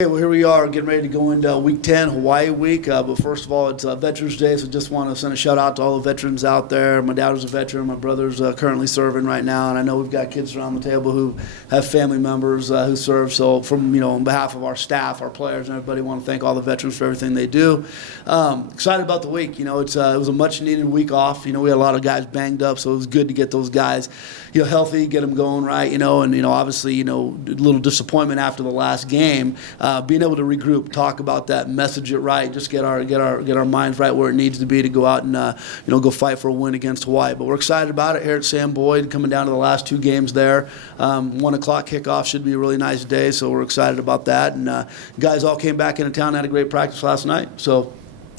Okay, well, here we are getting ready to go into week 10, Hawaii week. But first of all, it's Veterans Day, so just want to send a shout out to all the veterans out there. My dad was a veteran. My brother's currently serving right now, and I know we've got kids around the table who have family members who serve. So, on behalf of our staff, our players, and everybody, want to thank all the veterans for everything they do. Excited about the week. It was a much needed week off. We had a lot of guys banged up, so it was good to get those guys, healthy, get them going right. And obviously, a little disappointment after the last game. Being able to regroup, talk about that, message it right, just get our minds right where it needs to be to go out and go fight for a win against Hawaii. But we're excited about it here at Sam Boyd, coming down to the last two games there. 1 o'clock kickoff should be a really nice day, so we're excited about that. And guys all came back into town, had a great practice last night. So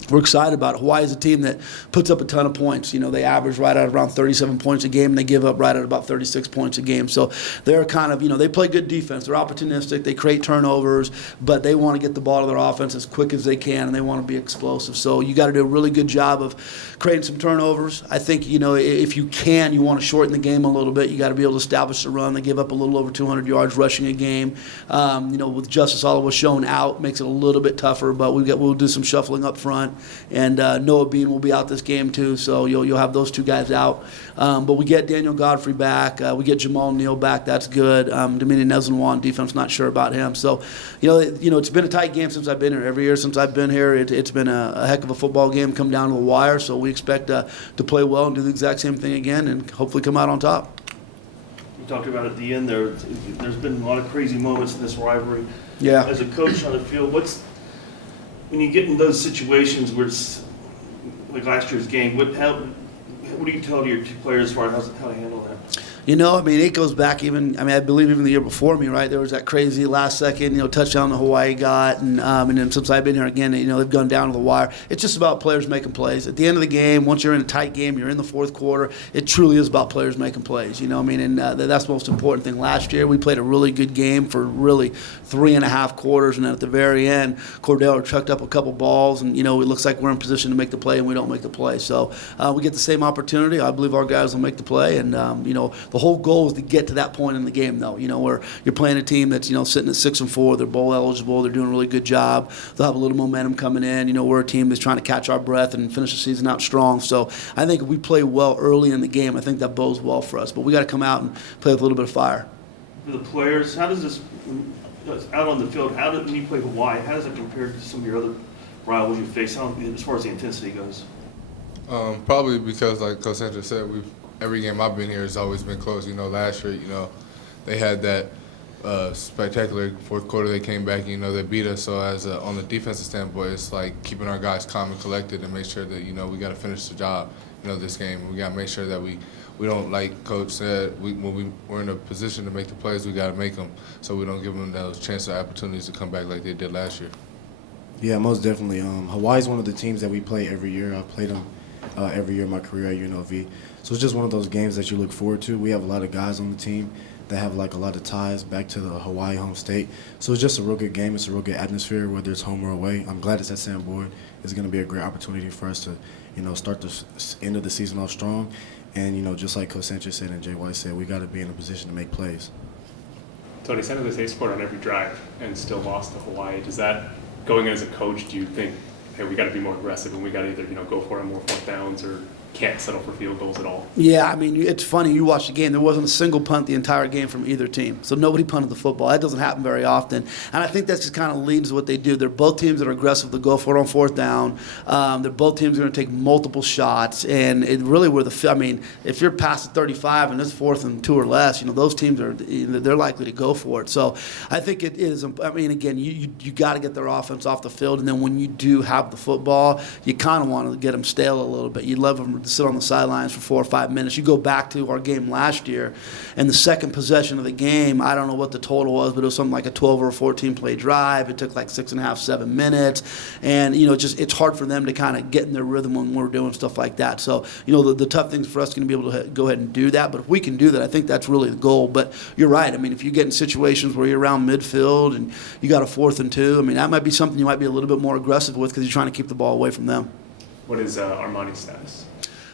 we're excited about it. Hawaii is a team that puts up a ton of points. They average right at around 37 points a game, and they give up right at about 36 points a game. So they're kind of, they play good defense. They're opportunistic. They create turnovers, but they want to get the ball to their offense as quick as they can, and they want to be explosive. So you got to do a really good job of creating some turnovers. I think, if you can, you want to shorten the game a little bit. You got to be able to establish the run. They give up a little over 200 yards rushing a game. With Justice Oliver shown out, makes it a little bit tougher, but we'll do some shuffling up front. And Noah Bean will be out this game too, so you'll have those two guys out. But we get Daniel Godfrey back. We get Jamal Neal back. That's good. Dominion Nezenwa on defense, not sure about him. So, it's been a tight game since I've been here. Every year since I've been here, it's been a heck of a football game, come down to the wire. So we expect to play well and do the exact same thing again and hopefully come out on top. You talked about at the end there, there's been a lot of crazy moments in this rivalry. Yeah. As a coach on the field, when you get in those situations where it's like last year's game, what do you tell your two players as far as how to handle that? It goes back I believe even the year before me, right? There was that crazy last second, touchdown that Hawaii got. And then since I've been here again, they've gone down to the wire. It's just about players making plays. At the end of the game, once you're in a tight game, you're in the fourth quarter, it truly is about players making plays, And that's the most important thing. Last year, we played a really good game for really 3.5 quarters. And then at the very end, Cordell chucked up a couple balls. And, it looks like we're in position to make the play, and we don't make the play. So we get the same opportunity. I believe our guys will make the play. And, the whole goal is to get to that point in the game, though, where you're playing a team that's, sitting at 6-4. They're bowl eligible. They're doing a really good job. They'll have a little momentum coming in. We're a team that's trying to catch our breath and finish the season out strong. So I think if we play well early in the game, I think that bodes well for us. But we got to come out and play with a little bit of fire. For the players, how does this, out on the field, when you play Hawaii, how does it compare to some of your other rivals you face, as far as the intensity goes? Probably because, like Coach Sanchez said, every game I've been here has always been close. Last year, they had that spectacular fourth quarter. They came back, they beat us. So on the defensive standpoint, it's like keeping our guys calm and collected and make sure that, we got to finish the job, this game. We got to make sure that we don't, like Coach said, when we're in a position to make the plays, we got to make them so we don't give them those chances or opportunities to come back like they did last year. Yeah, most definitely. Hawaii's one of the teams that we play every year. I've played them every year in my career at UNLV. So it's just one of those games that you look forward to. We have a lot of guys on the team that have a lot of ties back to the Hawaii home state. So it's just a real good game. It's a real good atmosphere, whether it's home or away. I'm glad it's at Sam Boyd. It's going to be a great opportunity for us to, start the end of the season off strong. And, just like Coach Sanchez said and Jay White said, we got to be in a position to make plays. Tony, San Jose scored on every drive and still lost to Hawaii. Does that, going in as a coach, do you think, hey, we got to be more aggressive and we got to either, go for it on more fourth downs or can't settle for field goals at all? Yeah, it's funny. You watch the game. There wasn't a single punt the entire game from either team. So nobody punted the football. That doesn't happen very often. And I think that just kind of leads to what they do. They're both teams that are aggressive to go for it on fourth down. They're both teams going to take multiple shots. And it really were if you're past the 35 and it's 4th and 2 or less, those teams they're likely to go for it. So I think it is. Again, you got to get their offense off the field. And then when you do have the football, you kind of want to get them stale a little bit. You love them to sit on the sidelines for 4 or 5 minutes. You go back to our game last year, and the second possession of the game, I don't know what the total was, but it was something like a 12 or a 14 play drive. It took like 6.5, 7 minutes, and it's hard for them to kind of get in their rhythm when we're doing stuff like that. So the tough things for us going to be able to go ahead and do that. But if we can do that, I think that's really the goal. But you're right. If you get in situations where you're around midfield and you got a 4th and 2, that might be something you might be a little bit more aggressive with because you're trying to keep the ball away from them. What is Armani's status?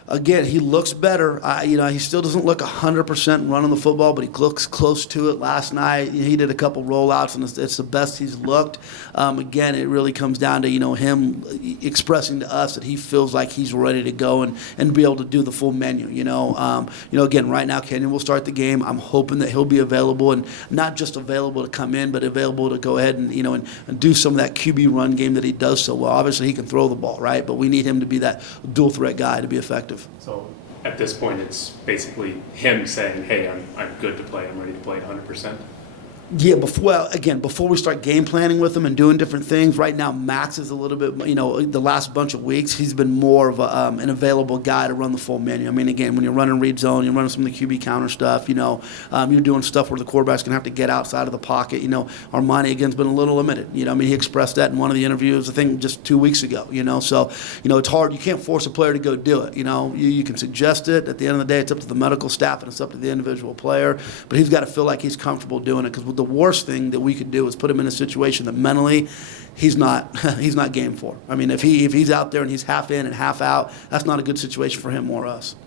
Again, he looks better. He still doesn't look 100% running the football, but he looks close to it. Last night, he did a couple rollouts, and it's the best he's looked. Again, it really comes down to, him expressing to us that he feels like he's ready to go and be able to do the full menu, Again, right now, Kenyon will start the game. I'm hoping that he'll be available, and not just available to come in, but available to go ahead and, and do some of that QB run game that he does so well. Obviously, he can throw the ball, right? But we need him to be that dual threat guy to be effective. So at this point, it's basically him saying, hey, I'm good to play. I'm ready to play 100%. Yeah, before we start game planning with him and doing different things, right now Max is a little bit, the last bunch of weeks, he's been more of an available guy to run the full menu. I mean, again, when you're running read zone, you're running some of the QB counter stuff, you're doing stuff where the quarterback's going to have to get outside of the pocket. Armani, again, has been a little limited. He expressed that in one of the interviews, I think, just 2 weeks ago, So, it's hard. You can't force a player to go do it, You can suggest it. At the end of the day, it's up to the medical staff and it's up to the individual player. But he's got to feel like he's comfortable doing it, because the worst thing that we could do is put him in a situation that mentally he's not game for. I mean, if he's out there and he's half in and half out, that's not a good situation for him or us.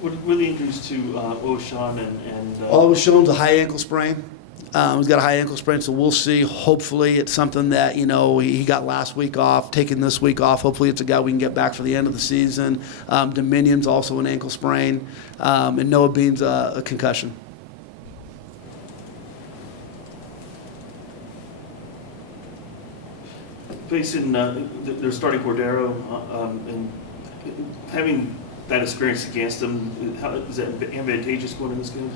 What are the injuries to O'Shawn and All we've shown is a high ankle sprain. He's got a high ankle sprain, so we'll see. Hopefully it's something that, he got last week off, taking this week off. Hopefully it's a guy we can get back for the end of the season. Dominion's also an ankle sprain. And Noah Bean's a concussion. facing they're starting Cordero and having that experience against them, how is that advantageous going in this game?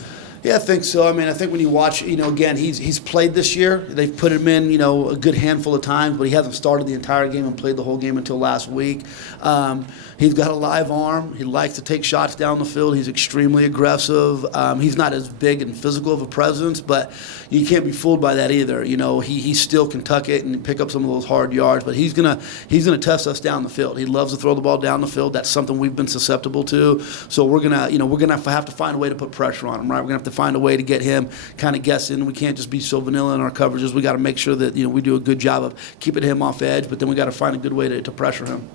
Yeah, I think so. I mean, I think when you watch, again, he's played this year. They've put him in, a good handful of times, but he hasn't started the entire game and played the whole game until last week. He's got a live arm. He likes to take shots down the field. He's extremely aggressive. He's not as big and physical of a presence, but you can't be fooled by that either. He still can tuck it and pick up some of those hard yards, but he's gonna test us down the field. He loves to throw the ball down the field. That's something we've been susceptible to. So we're gonna have to find a way to put pressure on him, right? We're gonna have to find a way to get him kind of guessing. We can't just be so vanilla in our coverages. We got to make sure that we do a good job of keeping him off edge, but then we got to find a good way to pressure him.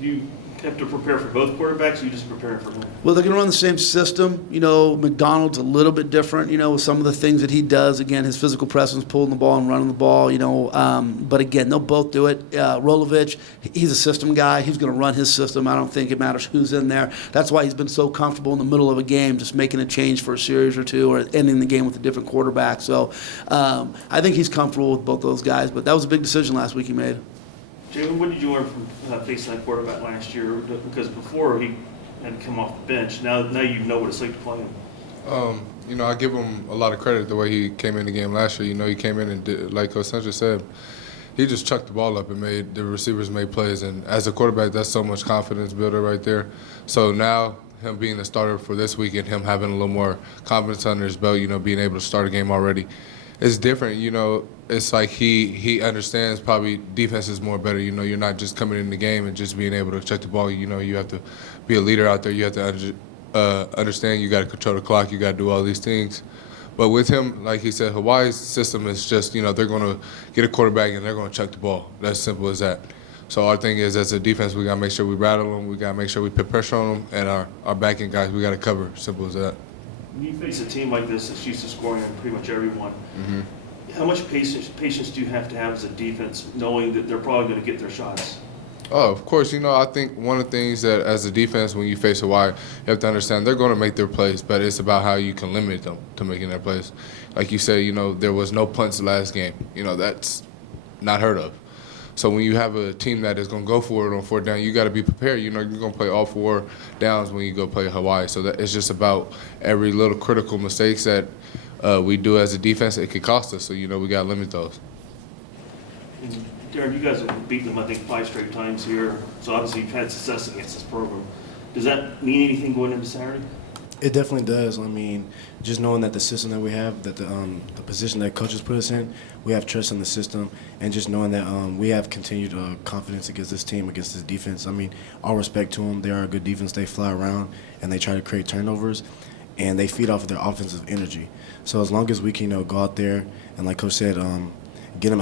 You have to prepare for both quarterbacks, or you just preparing for him? Well, they're going to run the same system. McDonald's a little bit different, with some of the things that he does. Again, his physical presence, pulling the ball and running the ball, But again, they'll both do it. Rolovich, he's a system guy. He's going to run his system. I don't think it matters who's in there. That's why he's been so comfortable in the middle of a game, just making a change for a series or two or ending the game with a different quarterback. So I think he's comfortable with both those guys. But that was a big decision last week he made. Jalen, what did you learn from facing that quarterback last year? Because before he had to come off the bench. Now you know what it's like to play him. I give him a lot of credit the way he came in the game last year. He came in and did, like Coach Sanchez said, he just chucked the ball up and made the receivers make plays. And as a quarterback, that's so much confidence builder right there. So now him being the starter for this week and him having a little more confidence under his belt, being able to start a game already, it's different. It's like he understands probably defense is more better. You're not just coming in the game and just being able to check the ball. You have to be a leader out there. You have to understand you got to control the clock. You got to do all these things. But with him, like he said, Hawaii's system is just, they're going to get a quarterback and they're going to check the ball. That's simple as that. So our thing is, as a defense, we got to make sure we rattle them. We got to make sure we put pressure on them. And our backing guys, we got to cover. Simple as that. When you face a team like this that's used to scoring on pretty much everyone, how much patience do you have to have as a defense, knowing that they're probably going to get their shots? Oh, of course. I think one of the things that as a defense, when you face Hawaii, you have to understand they're going to make their plays, but it's about how you can limit them to making their plays. Like you said, there was no punts last game. That's not heard of. So when you have a team that is going to go for it on fourth down, you got to be prepared. You're going to play all 4 downs when you go play Hawaii. So that it's just about every little critical mistakes that we do as a defense. It could cost us. So we got to limit those. And Darren, you guys have beaten them, I think, 5 straight times here. So obviously you've had success against this program. Does that mean anything going into Saturday? It definitely does. I mean, just knowing that the system that we have, that the position that coaches put us in, we have trust in the system, and just knowing that we have continued confidence against this team, against this defense. I mean, all respect to them. They are a good defense. They fly around, and they try to create turnovers, and they feed off of their offensive energy. So as long as we can go out there and, like Coach said, get them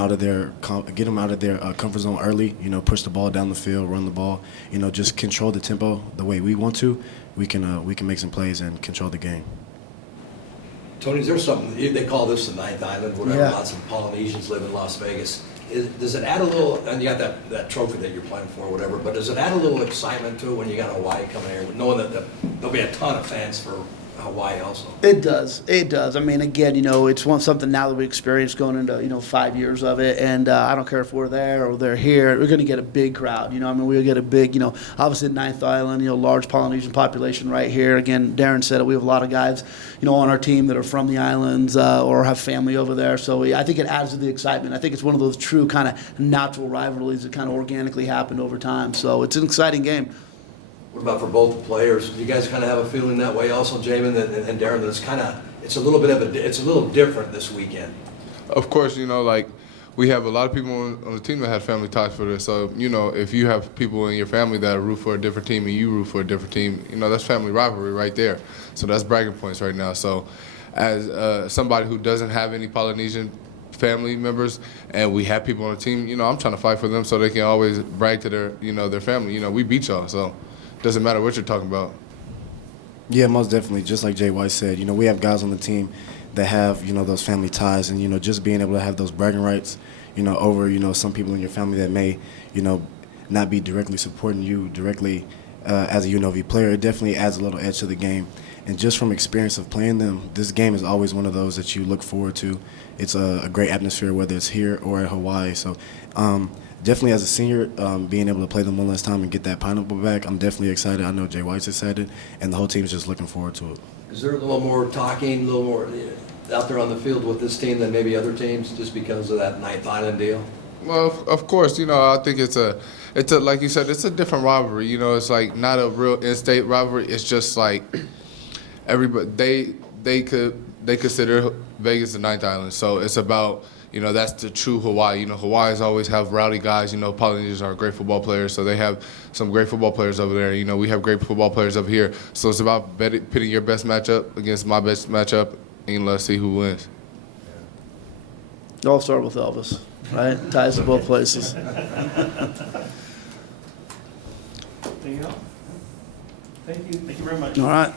out of their comfort zone early. You know, push the ball down the field, run the ball. You know, just control the tempo the way we want to. We can make some plays and control the game. Tony, is there something, they call this the ninth island, whatever, Yeah. lots of Polynesians live in Las Vegas. Does it add a little, and you got that trophy that you're playing for, whatever, but does it add a little excitement to it when you got Hawaii coming here, knowing that there'll be a ton of fans for Hawaii also? It does. It does. I mean, again, you know, it's something now that we experienced going into, you know, 5 years of it. And I don't care if we're there or they're here, we're going to get a big crowd. You know, I mean, we'll get a big, you know, obviously Ninth Island, you know, large Polynesian population right here. Again, Darren said it. We have a lot of guys, you know, on our team that are from the islands or have family over there. So I think it adds to the excitement. I think it's one of those true kind of natural rivalries that kind of organically happened over time. So it's an exciting game. What about for both players? Do you guys kind of have a feeling that way also, Jamin and Darren, that it's a little different this weekend? Of course, you know, like we have a lot of people on the team that have family ties for this. So, you know, if you have people in your family that root for a different team and you root for a different team, you know, that's family rivalry right there. So that's bragging points right now. So as somebody who doesn't have any Polynesian family members and we have people on the team, you know, I'm trying to fight for them so they can always brag to their family. You know, we beat y'all, so it doesn't matter what you're talking about. Yeah, most definitely. Just like Jay White said, you know, we have guys on the team that have, you know, those family ties, and, you know, just being able to have those bragging rights, you know, over, you know, some people in your family that may, you know, not be directly supporting you directly as a UNLV player, it definitely adds a little edge to the game. And just from experience of playing them, this game is always one of those that you look forward to. It's a great atmosphere, whether it's here or at Hawaii. So definitely as a senior, being able to play them one last time and get that pineapple back, I'm definitely excited. I know Jay White's excited, and the whole team's just looking forward to it. Is there a little more talking, a little more out there on the field with this team than maybe other teams just because of that Ninth Island deal? Well, of course, you know, I think it's a like you said, it's a different rivalry. You know, it's like not a real in-state rivalry. It's just like everybody they consider Vegas the Ninth Island. So it's about, you know, that's the true Hawaii. You know, Hawaii's always have rowdy guys. You know, Polynesians are great football players, so they have some great football players over there. You know, we have great football players over here. So it's about pitting your best matchup against my best matchup, and let's see who wins. It all start with Elvis, right? Ties to both places. Anything else? Thank you. Thank you very much. All right.